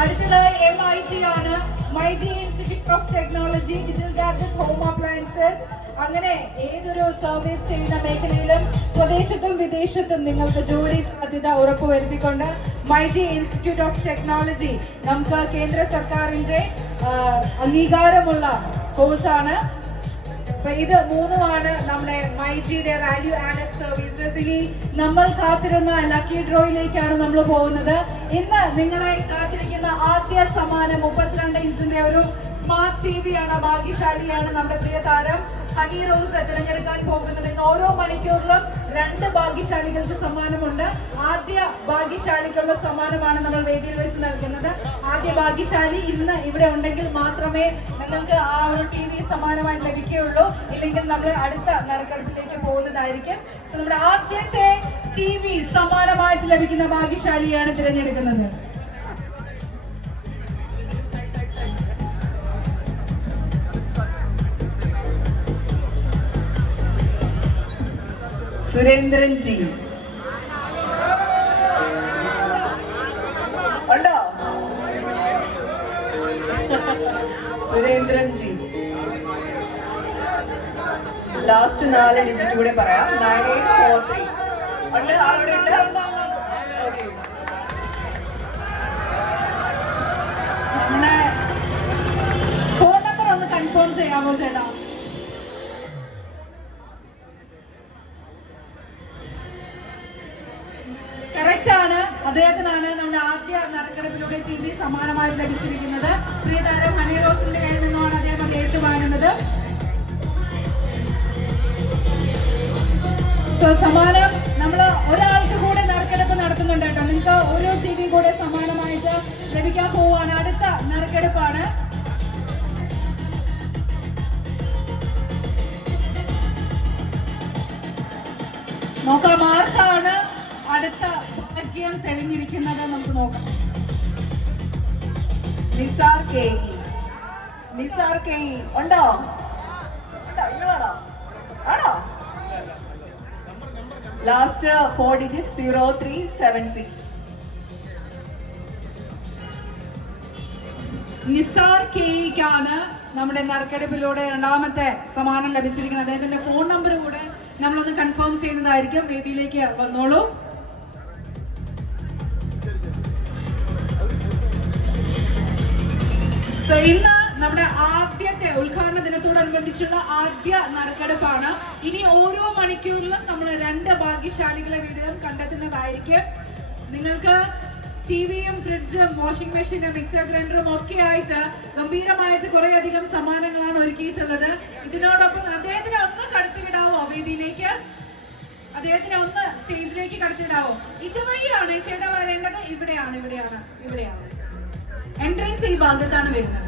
അടുത്തതായി MIT ആണ്, myG institute of technology, digital gadgets, home appliances. അങ്ങനെ ഏതൊരു സർവീസ് ചെയ്യുന്ന മേഖലയിലും സ്വദേശത്തും വിദേശത്തും നിങ്ങൾക്ക് ജോലി സാധ്യത ഉറപ്പുവരുത്തിക്കൊണ്ട് മൈജി ഇൻസ്റ്റിറ്റ്യൂട്ട് ഓഫ് ടെക്നോളജി നമുക്ക് കേന്ദ്ര സർക്കാരിന്റെ അംഗീകാരമുള്ള കോഴ്സാണ്. ഇത് മൂന്നുമാണ് നമ്മുടെ മൈജിയുടെ വാല്യൂ ആഡഡ് സർവീസസ്. ഇനി നമ്മൾ കാത്തിരുന്ന ലക്കി ഡ്രോയിലേക്കാണ് നമ്മൾ പോകുന്നത്. ഇന്ന് നിങ്ങളായി കാത്തിരിക്കുന്ന ആദ്യ സമ്മാനം 32 ഇഞ്ചിന്റെ ഒരു സ്മാർട്ട് TV ആണ്. ഭാഗ്യശാലിയാണ് നമ്മുടെ പ്രിയ താരം ഹണി റോസ് തിരഞ്ഞെടുക്കാൻ പോകുന്നത്. ഇന്ന് ഓരോ മണിക്കൂറിലും 2 ഭാഗ്യശാലികൾക്ക് സമ്മാനമുണ്ട്. ആദ്യ ഭാഗ്യശാലിക്കുള്ള സമ്മാനമാണ് നമ്മൾ വേദിയിൽ വെച്ച് നൽകുന്നത്. ആദ്യ ഭാഗ്യശാലി ഇന്ന് ഇവിടെ ഉണ്ടെങ്കിൽ മാത്രമേ നിങ്ങൾക്ക് ആ ഒരു TV സമ്മാനമായിട്ട് ലഭിക്കുകയുള്ളൂ. ഇല്ലെങ്കിൽ നമ്മൾ അടുത്ത നറുക്കെടുപ്പിലേക്ക് പോകുന്നതായിരിക്കും. സോ നമ്മുടെ ആദ്യത്തെ TV സമ്മാനമായിട്ട് ലഭിക്കുന്ന ഭാഗ്യശാലിയാണ് തിരഞ്ഞെടുക്കുന്നത്. സുരേന്ദ്രൻ ജി ഉണ്ടോ? സുരേന്ദ്രൻ ജി ലാസ്റ്റ് 4 ഡിജിറ്റ് കൂടെ പറയാം. 9843 ഉണ്ട്. ആളുടെ ഉണ്ട്. നമ്മുടെ ഫോൺ നമ്പർ ഒന്ന് കൺഫേം ചെയ്യാമോ ചേട്ടാ? കറക്റ്റ് ആണ്. അദ്ദേഹത്തിനാണ് നമ്മുടെ ആദ്യ നറുക്കെടുപ്പിലൂടെ TV സമ്മാനമായിട്ട് ലഭിച്ചിരിക്കുന്നത്. പ്രിയതാരം ഹണി റോസിന്റെ കയ്യിൽ നിന്നുമാണ് അദ്ദേഹം അത് ഏറ്റുവാങ്ങുന്നത്. സോ സമ്മാനം നമ്മൾ ഒരാൾക്ക് കൂടെ നറുക്കെടുപ്പ് നടത്തുന്നുണ്ട് കേട്ടോ. നിങ്ങൾക്ക് ഓരോ TV കൂടെ സമ്മാനമായിട്ട് ലഭിക്കാൻ പോവാണ്. അടുത്ത നറുക്കെടുപ്പാണ്. നോക്കാം ആർക്കാണ് അടുത്ത ഭാഗ്യം തെളിഞ്ഞിരിക്കുന്നത്. നമുക്ക് നോക്കാം. നിസാർ കെ ഉണ്ടോ? ആണോ? Last 4 digit 0376. നിസാർ കെയ്ക്കാണ് നമ്മുടെ നറുക്കെടുപ്പിലൂടെ രണ്ടാമത്തെ സമ്മാനം ലഭിച്ചിരിക്കുന്നത്. അദ്ദേഹത്തിന്റെ ഫോൺ നമ്പർ കൂടെ നമ്മളൊന്ന് കൺഫേം ചെയ്യുന്നതായിരിക്കും. വേദിയിലേക്ക് വന്നോളൂ. സോ ഇന്ന് നമ്മുടെ ആദ്യത്തെ ഉദ്ഘാടന ദിനത്തോടനുബന്ധിച്ചുള്ള ആദ്യ നറുക്കെടുപ്പാണ്. ഇനി ഓരോ മണിക്കൂറിലും നമ്മൾ 2 ഭാഗ്യശാലികളെ വീണ്ടും കണ്ടെത്തുന്നതായിരിക്കും. നിങ്ങൾക്ക് ടിവിയും ഫ്രിഡ്ജും വാഷിംഗ് മെഷീനും മിക്സർ ഗ്രൈൻഡറും ഒക്കെ ആയിട്ട് ഗംഭീരമായിട്ട് കുറെ അധികം സമ്മാനങ്ങളാണ് ഒരുക്കിയിട്ടുള്ളത്. ഇതിനോടൊപ്പം അദ്ദേഹത്തിനെ ഒന്ന് കടത്തിവിടാവോ വേദിയിലേക്ക്? അദ്ദേഹത്തിനെ ഒന്ന് സ്റ്റേജിലേക്ക് കടത്തിവിടാവോ? ഇതുവഴിയാണ് ചേട്ടാ വരേണ്ടത്. ഇവിടെയാണ് എൻട്രൻസ് ഈ ഭാഗത്താണ് വരുന്നത്.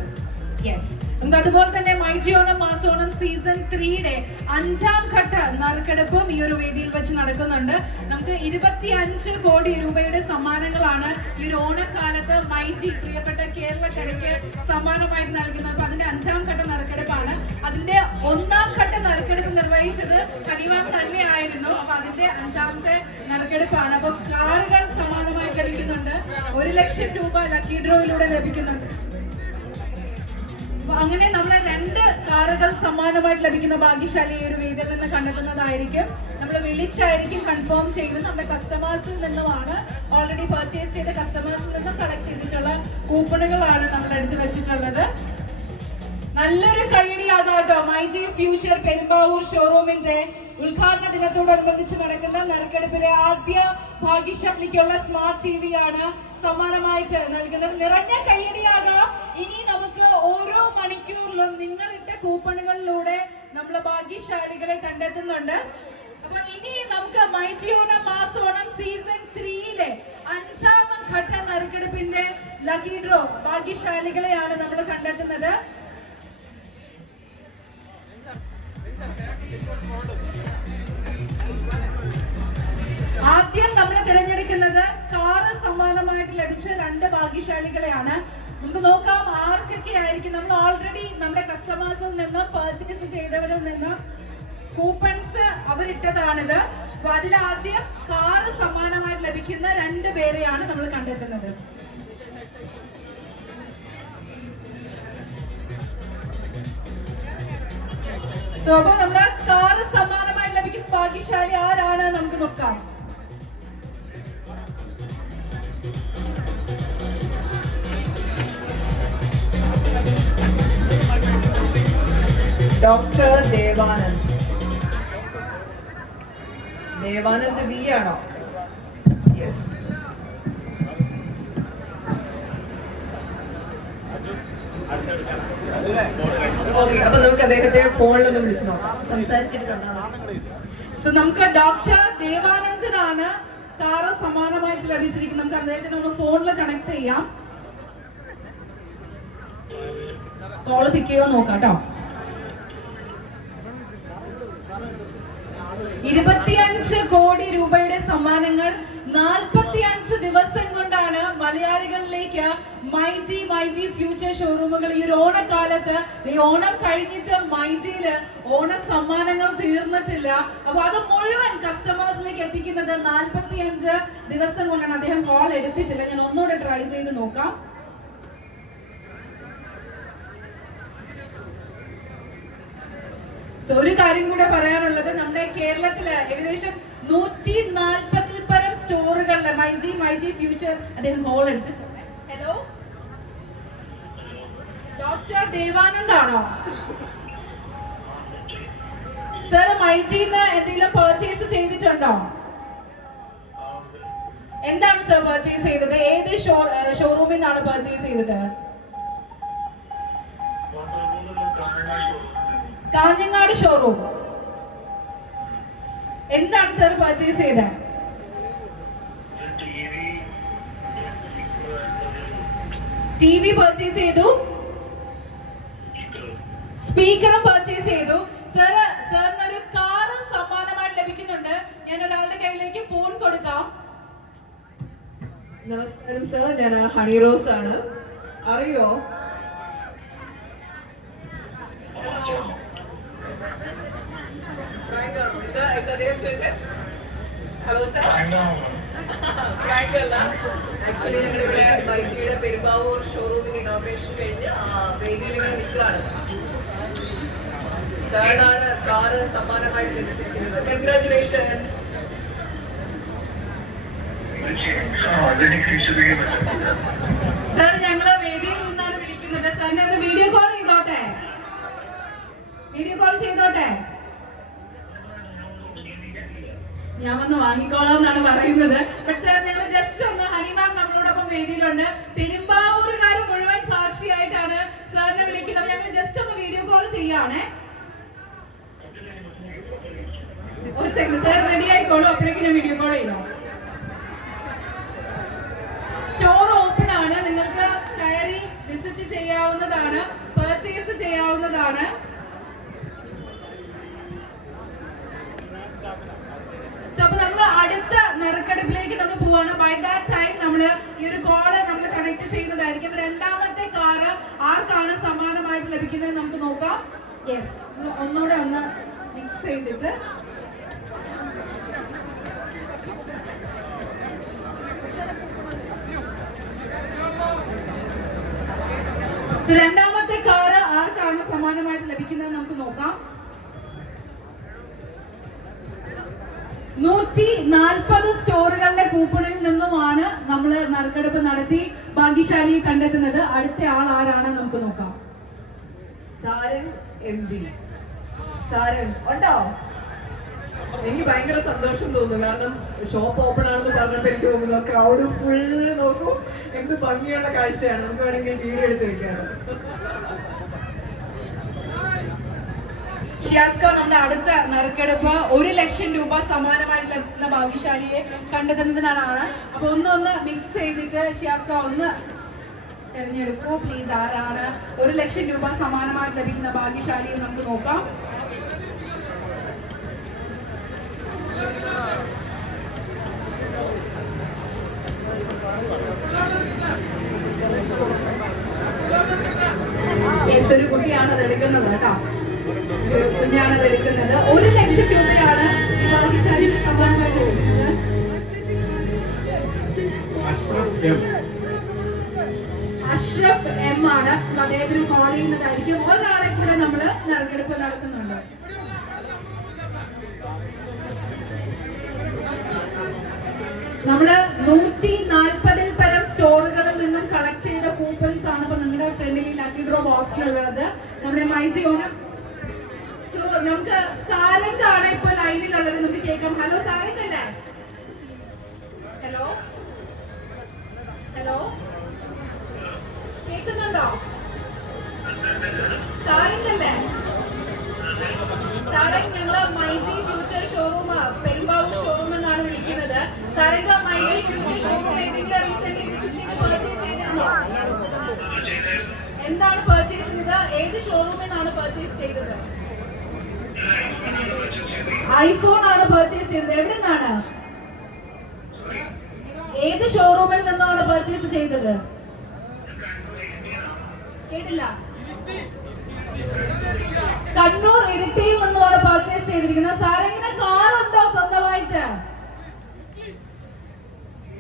യെസ്, നമുക്ക് അതുപോലെ തന്നെ മൈജി ഓണം മാസോണം സീസൺ 3യുടെ 5ാം ഘട്ട നറുക്കെടുപ്പും ഈ ഒരു വേദിയിൽ വെച്ച് നടക്കുന്നുണ്ട്. നമുക്ക് 25 കോടി രൂപയുടെ സമ്മാനങ്ങളാണ് ഈ ഒരു ഓണക്കാലത്ത് മൈജി പ്രിയപ്പെട്ട കേരളക്കരയ്ക്ക് സമ്മാനമായിട്ട് നൽകുന്നത്. അപ്പൊ അതിന്റെ 5ാം ഘട്ട നറുക്കെടുപ്പാണ്. അതിന്റെ 1ാം ഘട്ട നറുക്കെടുപ്പ് നിർവഹിച്ചത് കനിവാൻ തന്നെയായിരുന്നു. അപ്പൊ അതിന്റെ 5ാമത്തെ നറുക്കെടുപ്പാണ്. അപ്പൊ കാറുകൾ സമ്മാനമായിട്ട് ലഭിക്കുന്നുണ്ട്. 1 ലക്ഷം രൂപ ലക്കി ഡ്രോയിലൂടെ ലഭിക്കുന്നുണ്ട്. അങ്ങനെ നമ്മളെ 2 കാറുകൾ സമ്മാനമായിട്ട് ലഭിക്കുന്ന ഭാഗ്യശാലി ഈ ഒരു വേദിയിൽ നിന്ന് കണ്ടെത്തുന്നതായിരിക്കും. നമ്മൾ വിളിച്ചായിരിക്കും കൺഫേം ചെയ്യുന്നത്. നമ്മുടെ കസ്റ്റമേഴ്സിൽ നിന്നുമാണ്, ഓൾറെഡി പർച്ചേസ് ചെയ്ത കസ്റ്റമേഴ്സിൽ നിന്നും കളക്ട് ചെയ്തിട്ടുള്ള കൂപ്പണുകളാണ് നമ്മൾ എടുത്തു വെച്ചിട്ടുള്ളത്. നല്ലൊരു കൈയടിയാകാട്ടോ മൈജി ഫ്യൂച്ചർ പെരുമ്പാവൂർ ഷോറൂമിന്റെ ഉദ്ഘാടന ദിനത്തോടനുബന്ധിച്ച് നടക്കുന്ന നറുക്കെടുപ്പിലെ ആദ്യ ഭാഗ്യശാലിക്കുള്ള സ്മാർട്ട് TV ആണ് സമ്മാനമായിട്ട് നൽകുന്നത്. നിറഞ്ഞ കൈയടിയാകാം. ഇനി നമുക്ക് ഓരോ മണിക്കൂറിലും നിങ്ങളിട്ട കൂപ്പണുകളിലൂടെ നമ്മൾ ഭാഗ്യശാലികളെ കണ്ടെത്തുന്നുണ്ട്. അപ്പൊ ഇനി നമുക്ക് മൈജി ഓണം മാസോണം സീസൺ 3യിലെ 5ാം ഘട്ട നറുക്കെടുപ്പിന്റെ ലക്കി ഡ്രോ ഭാഗ്യശാലികളെയാണ് നമ്മൾ കണ്ടെത്തുന്നത്. ആദ്യം നമ്മൾ തിരഞ്ഞെടുക്കുന്നത് കാറ് സമ്മാനമായിട്ട് ലഭിച്ച 2 ഭാഗ്യശാലികളെയാണ്. നമുക്ക് നോക്കാം ആർക്കൊക്കെ ആയിരിക്കും. നമ്മൾ ഓൾറെഡി നമ്മുടെ കസ്റ്റമേഴ്സിൽ നിന്ന് പർച്ചേസ് ചെയ്തവരിൽ നിന്ന് കൂപ്പൺസ് അവരിട്ടതാണിത്. അപ്പൊ അതിലാദ്യം കാറ് സമ്മാനമായിട്ട് ലഭിക്കുന്ന 2 പേരെയാണ് നമ്മൾ കണ്ടെത്തുന്നത്. സോ അപ്പൊ നമ്മള് കാറ് സമ്മാനമായി ലഭിക്കുന്ന ഭാഗ്യശാലി ആരാണ് നമുക്ക് നോക്കാം. ഡോക്ടർ ദേവാനന്ദ്. ദേവാനന്ദ് വി ആണോ? ഓക്കെ, അപ്പൊ നമുക്ക് അദ്ദേഹത്തെ ഫോണിലൊന്ന് വിളിച്ചു നോക്കാം, സംസാരിച്ചിട്ട് കണ്ടാൽ. സോ നമുക്ക് ഡോക്ടർ ദേവാനന്ദനാണ് കാറ് സമ്മാനമായിട്ട് ലഭിച്ചിരിക്കുന്നത്. നമുക്ക് അദ്ദേഹത്തിന് ഒന്ന് ഫോണിൽ കണക്ട് ചെയ്യാം. കോള് പിക്ക് ചെയ്യുമോ നോക്കാം കേട്ടോ. 25 കോടി രൂപയുടെ സമ്മാനങ്ങൾ 45 ദിവസം കൊണ്ടാണ് മലയാളികളിലേക്ക് മൈജി ഫ്യൂച്ചർ ഷോറൂമുകൾ ഈ ഒരു ഓണക്കാലത്ത്, ഈ ഓണം കഴിഞ്ഞിട്ട് മൈജിയില് ഓണ സമ്മാനങ്ങൾ തീർന്നിട്ടില്ല. അപ്പൊ അത് മുഴുവൻ കസ്റ്റമേഴ്സിലേക്ക് എത്തിക്കുന്നത് 45 ദിവസം കൊണ്ടാണ്. അദ്ദേഹം കോൾ എടുത്തിട്ടില്ല, ഞാൻ ഒന്നുകൂടെ ട്രൈ ചെയ്ത് നോക്കാം. ഒരു കാര്യം കൂടെ പറയാനുള്ളത്, നമ്മുടെ കേരളത്തില് ഏകദേശം 140 പരം സ്റ്റോറുകളിലെ മൈജി ഫ്യൂച്ചർ അദ്ദേഹം കോൾ എടുത്തിട്ടുണ്ട്. ഹലോ, ഡോക്ടർ ദേവാനന്ദ് ആണോ സർ? മൈജിന്ന് എന്തെങ്കിലും പർച്ചേസ് ചെയ്തിട്ടുണ്ടോ? എന്താണ് സർ പർച്ചേസ് ചെയ്തത്? ഏത് ഷോറൂമിൽ നിന്നാണ് പർച്ചേസ് ചെയ്തത്? കാഞ്ഞങ്ങാട് ഷോറൂം. എന്താണ് സർ പർച്ചേസ് ചെയ്തത്? TV പർച്ചേസ് ചെയ്തു, സ്പീക്കറും പർച്ചേസ് ചെയ്തു. സാറിന് ഒരു കാറ് സമ്മാനമായിട്ട് ലഭിക്കുന്നുണ്ട്. ഞാൻ ഒരാളുടെ കയ്യിലേക്ക് ഫോൺ കൊടുക്കാം. നമസ്കാരം സർ, ഞാൻ ഹണി റോസ് ആണ്. അറിയോ? Hello sir. ആക്ച്വലി ഞങ്ങളിവിടെ മൈജിയുടെ പെരുമ്പാവൂർ ഷോറൂമിന്റെ ഇനോഗ്രേഷൻ കഴിഞ്ഞ് വേദിയിൽ ഇങ്ങനെ നിൽക്കുകയാണ്. സാറിനാണ് കാറ് സമ്മാനമായിട്ട് ലഭിച്ചിരിക്കുന്നത്. കൺഗ്രാറ്റുലേഷൻ. സർ, ഞങ്ങള് വേദിയിൽ നിന്നാണ് വിളിക്കുന്നത്. സാറിനെ ഒന്ന് വീഡിയോ കോൾ ചെയ്തോട്ടെ? വീഡിയോ കോൾ ചെയ്തോട്ടെ? ഞാൻ വന്ന് വാങ്ങിക്കോളാം എന്നാണ് പറയുന്നത്. ബട്ട് സാർ, ഞങ്ങൾ ജസ്റ്റ് ഒന്ന്, ഹനി മാം നമ്മളോടൊപ്പം വേദിയിലുണ്ട്, പെരുമ്പാവൂരുകാർ മുഴുവൻ സാക്ഷിയായിട്ടാണ് സാറിനെ വിളിക്കുന്നത്. ഞങ്ങൾ ജസ്റ്റ് ഒന്ന് വീഡിയോ കോൾ ചെയ്യാണേ. ഒരു സെക്കൻഡ് സാർ, റെഡി ആയിക്കോളൂ, അപ്പോഴേക്കും ഞാൻ വീഡിയോ കോൾ ചെയ്യാം. സ്റ്റോർ ഓപ്പൺ ആണ്, നിങ്ങൾക്ക് കയറി വിസിറ്റ് ചെയ്യാവുന്നതാണ്, പർച്ചേസ് ചെയ്യാവുന്നതാണ്. അപ്പൊ നമ്മൾ അടുത്ത നറുക്കെടുപ്പിലേക്ക് നമ്മൾ പോവാണ്. ബൈ ദാറ്റ് ടൈം നമ്മൾ ഈ ഒരു കോള് നമ്മൾ കണക്ട് ചെയ്യുന്നതായിരിക്കും. രണ്ടാമത്തെ കാറ് ആർക്കാണ് സമ്മാനമായിട്ട് ലഭിക്കുന്നത് നമുക്ക് നോക്കാം. യെസ്, ഒന്നുകൂടെ ഒന്ന് മിക്സ് ചെയ്തിട്ട് രണ്ടാമത്തെ കാറ് ആർക്കാണ് സമ്മാനമായിട്ട് ലഭിക്കുന്നത് നമുക്ക് നോക്കാം. 140 സ്റ്റോറുകളുടെ കൂപ്പണിൽ നിന്നുമാണ് നമ്മൾ നറുക്കെടുപ്പ് നടത്തി ഭാഗ്യശാലിയെ കണ്ടെത്തുന്നത്. അടുത്ത ആൾ ആരാണ് നമുക്ക് നോക്കാം. സാരൻ MD. സാരൻ ഉണ്ടോ? എനിക്ക് ഭയങ്കര സന്തോഷം തോന്നുന്നു, കാരണം ഷോപ്പ് ഓപ്പൺ ആണെന്ന് പറഞ്ഞപ്പോൾ എനിക്ക് തോന്നുന്നു ക്രൗഡ് ഫുള്ള് നോക്കൂ, എന്ത് ഭംഗിയുള്ള കാഴ്ചയാണ്. നമുക്ക് വേണമെങ്കിൽ വീഡിയോ എടുത്ത് വെക്കാറ്. ഷിയാസ്ക, നമ്മുടെ അടുത്ത നറുക്കെടുപ്പ് 1 ലക്ഷം രൂപ സമ്മാനമായിട്ട് ലഭിക്കുന്ന ഭാഗ്യശാലിയെ കണ്ടെത്തുന്നതിനാണ്. അപ്പൊ ഒന്ന് മിക്സ് ചെയ്തിട്ട് ഷിയാസ്ക ഒന്ന് തിരഞ്ഞെടുക്കൂ പ്ലീസ്. ആരാണ് 1 ലക്ഷം രൂപ സമ്മാനമായിട്ട് ലഭിക്കുന്ന ഭാഗ്യശാലിയെ നമുക്ക് നോക്കാം. ഒരു കുട്ടിയാണ് അത് എടുക്കുന്നത് കേട്ടോ, കുഞ്ഞാണ് അത് എടുക്കുന്നത്. 1 ലക്ഷം രൂപയാണ് ഭാഗ്യശാലിക്ക് സമ്മാനമായിട്ട് ലഭിക്കുന്നത്. അഷ്റഫ് M ആണ്. അദ്ദേഹത്തിന് കോൾ ചെയ്യുന്നതായിരിക്കും. ഒരാളെ കൂടെ നമ്മള് നറുക്കെടുപ്പ് നടത്തുന്നുണ്ട്. നമ്മള് 140-ൽ പരം സ്റ്റോറുകളിൽ നിന്നും കളക്ട് ചെയ്ത കൂപ്പൺസ് ആണ് ഇപ്പൊ നിങ്ങളുടെ ഫ്രണ്ടിൽ ലക്കി ഡ്രോ ബോക്സിലുള്ളത്. നമ്മുടെ മൈജി ഓണം. സോ നമുക്ക് സാരംഗ് ആണ് ഇപ്പൊ ലൈനിലുള്ളത്, നമുക്ക് കേൾക്കാം. ഹലോ സാരംഗ് അല്ലേ? ഹലോ ഹലോ കേൾക്കുന്നുണ്ടോ? സാരംഗ് അല്ലേ? സാരംഗ്, ഞങ്ങള് myG future showroom Perumbavoor showroom എന്നാണ് വിളിക്കുന്നത്. സാരംഗ്, മൈജി ഫ്യൂച്ചർ ഷോറൂം ഏതെങ്കിലും റീസെന്റ് വിസിറ്റ് ചെയ്ത് പർച്ചേസ് ചെയ്തിരുന്നോ? എന്താണ് പർച്ചേസ് ചെയ്തത്? ഏത് ഷോറൂമിൽ നിന്നാണ് പർച്ചേസ് ചെയ്തത്? ഐഫോൺ ആണ് പർച്ചേസ് ചെയ്തത്. എവിടെ നിന്നാണ്? ഏത് ഷോറൂമിൽ നിന്നാണ് പർച്ചേസ് ചെയ്തത്? കേട്ടില്ല. കണ്ണൂർ ഇരിട്ടിയിൽ നിന്നുമാണ് പർച്ചേസ് ചെയ്തിരിക്കുന്നത്. സാരംഗ്